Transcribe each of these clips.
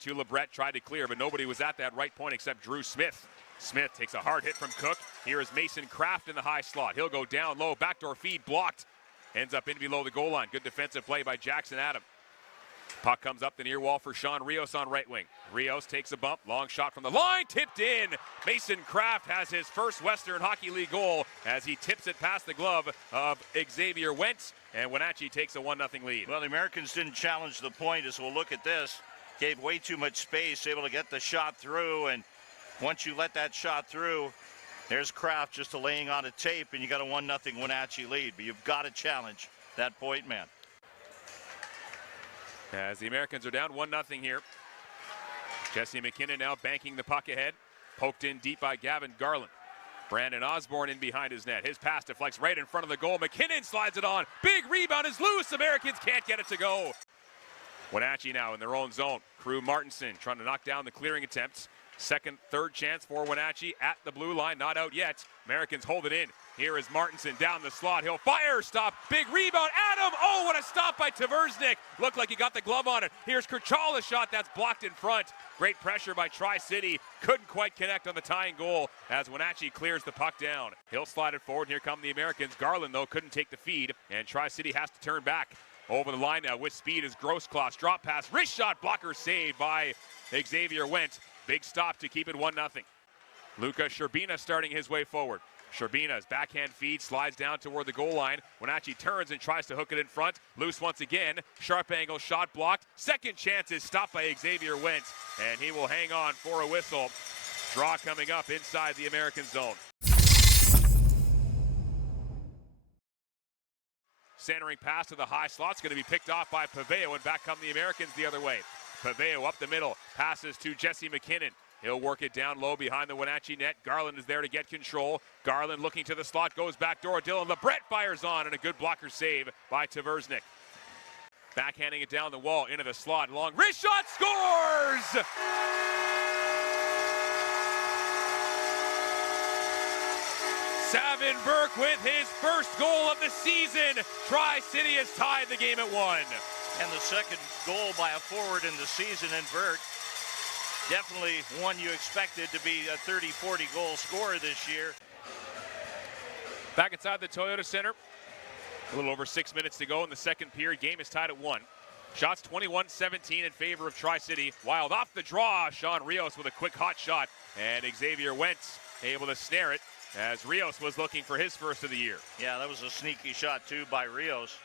to LeBret, tried to clear, but nobody was at that right point except Drew Smith. Smith takes a hard hit from Cook. Here is Mason Kraft in the high slot. He'll go down low, backdoor feed blocked. Ends up in below the goal line. Good defensive play by Jackson Adam. Puck comes up the near wall for Sean Rios on right wing. Rios takes a bump, long shot from the line, tipped in. Mason Kraft has his first Western Hockey League goal as he tips it past the glove of Xavier Wentz, and Wenatchee takes a 1-0 lead. Well, the Americans didn't challenge the point, as we'll look at this. Gave way too much space, able to get the shot through, and once you let that shot through, there's Kraft just laying on a tape, and you got a 1-0 Wenatchee lead, but you've got to challenge that point man. As the Americans are down 1-0 here. Jesse McKinnon now banking the puck ahead. Poked in deep by Gavin Garland. Brandon Osborne in behind his net. His pass deflects right in front of the goal. McKinnon slides it on. Big rebound is loose. Americans can't get it to go. Wenatchee now in their own zone. Crew Martinson trying to knock down the clearing attempts. Second, third chance for Wenatchee at the blue line. Not out yet. Americans hold it in. Here is Martinson down the slot. He'll fire, stop, big rebound. Adam, oh, what a stop by Tversnick. Looked like he got the glove on it. Here's Kerchal's shot that's blocked in front. Great pressure by Tri-City. Couldn't quite connect on the tying goal as Wenatchee clears the puck down. He'll slide it forward. Here come the Americans. Garland, though, couldn't take the feed, and Tri-City has to turn back. Over the line now with speed is Grosskloss. Drop pass, wrist shot, blocker saved by Xavier Wentz. Big stop to keep it 1-0. Luka Sherbina starting his way forward. Sherbina's backhand feed slides down toward the goal line. Wenatchee turns and tries to hook it in front. Loose once again. Sharp angle shot blocked. Second chance is stopped by Xavier Wentz, and he will hang on for a whistle. Draw coming up inside the American zone. Centering pass to the high slot's going to be picked off by Paveo, and back come the Americans the other way. Paveo up the middle, passes to Jesse McKinnon. He'll work it down low behind the Wenatchee net. Garland is there to get control. Garland looking to the slot, goes back door. Dylan LeBret fires on, and a good blocker save by Tversnick. Backhanding it down the wall into the slot. Long wrist shot, scores! Savin Burke with his first goal of the season. Tri-City has tied the game at 1. And the second goal by a forward in the season in Burke. Definitely one you expected to be a 30-40 goal scorer this year. Back inside the Toyota Center. A little over 6 minutes to go in the second period. Game is tied at 1. Shots 21-17 in favor of Tri-City. Wild off the draw. Sean Rios with a quick hot shot. And Xavier Wentz able to snare it as Rios was looking for his first of the year. Yeah, that was a sneaky shot too by Rios.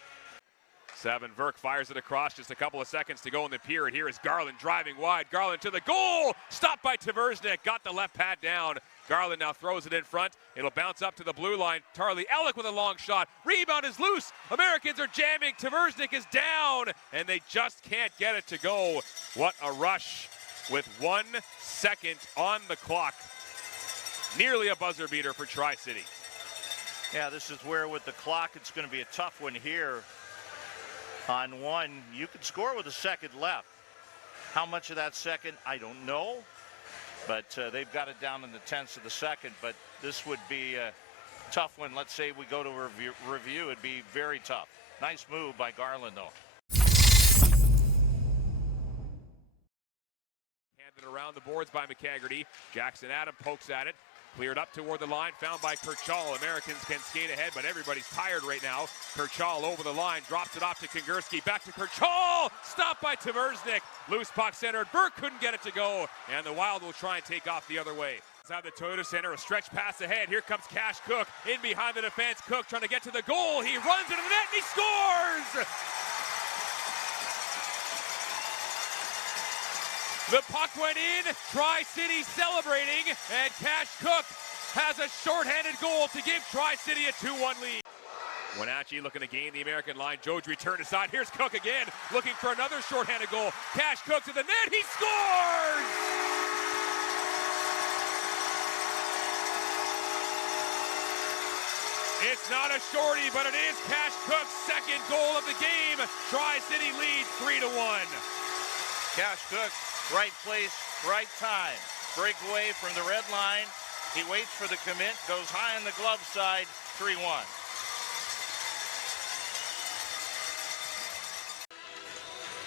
Savin Burke fires it across, just a couple of seconds to go in the period. Here is Garland driving wide. Garland to the goal. Stopped by Tversnick. Got the left pad down. Garland now throws it in front. It'll bounce up to the blue line. Tarley Ellick with a long shot. Rebound is loose. Americans are jamming. Tversnick is down, and they just can't get it to go. What a rush with 1 second on the clock. Nearly a buzzer beater for Tri-City. Yeah, this is where with the clock it's going to be a tough one here. On one, you could score with a second left. How much of that second, I don't know. But they've got it down in the tenths of the second. But this would be a tough one. Let's say we go to review. It'd be very tough. Nice move by Garland, though. Handed around the boards by McCaggerty. Jackson Adam pokes at it. Cleared up toward the line, found by Kerchal. Americans can skate ahead, but everybody's tired right now. Kerchal over the line, drops it off to Kongursky. Back to Kerchal, stopped by Tversnick. Loose puck centered, Burke couldn't get it to go, and the Wild will try and take off the other way. Inside the Toyota Center, a stretch pass ahead. Here comes Cash Cook, in behind the defense. Cook trying to get to the goal. He runs into the net, and he scores! The puck went in, Tri-City celebrating, and Cash Cook has a shorthanded goal to give Tri-City a 2-1 lead. Wenatchee looking to gain the American line. Jodes returned aside. Here's Cook again, looking for another shorthanded goal. Cash Cook to the net, he scores! It's not a shorty, but it is Cash Cook's second goal of the game. Tri-City leads 3-1. Cash Cook, right place, right time. Breakaway from the red line. He waits for the commit, goes high on the glove side, 3-1.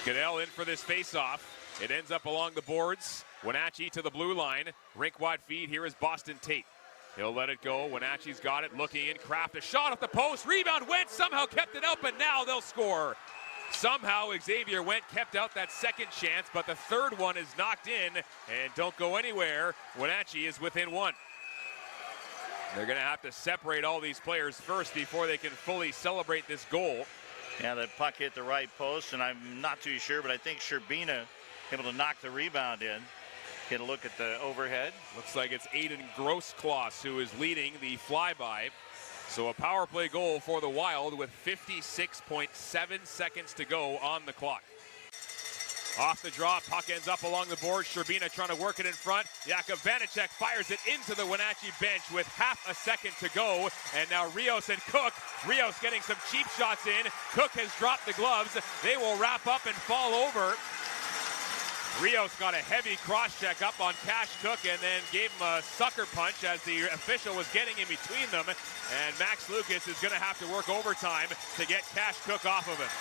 Goodell in for this face-off. It ends up along the boards. Wenatchee to the blue line. Rink-wide feed. Here is Boston Tate. He'll let it go. Wenatchee's got it. Looking in. Kraft a shot off the post. Rebound. Went. Somehow kept it out, but now they'll score. Somehow Xavier Went kept out that second chance, but the third one is knocked in and don't go anywhere. Wenatchee is within one. They're going to have to separate all these players first before they can fully celebrate this goal. Yeah, the puck hit the right post, and I'm not too sure, but I think Sherbina able to knock the rebound in. Get a look at the overhead. Looks like it's Aiden Grosskloss who is leading the flyby. So a power play goal for the Wild with 56.7 seconds to go on the clock. Off the draw, puck ends up along the board. Sherbina trying to work it in front. Jakub Vanacek fires it into the Wenatchee bench with half a second to go. And now Rios and Cook. Rios getting some cheap shots in. Cook has dropped the gloves. They will wrap up and fall over. Rios got a heavy cross-check up on Cash Cook and then gave him a sucker punch as the official was getting in between them. And Max Lucas is going to have to work overtime to get Cash Cook off of him.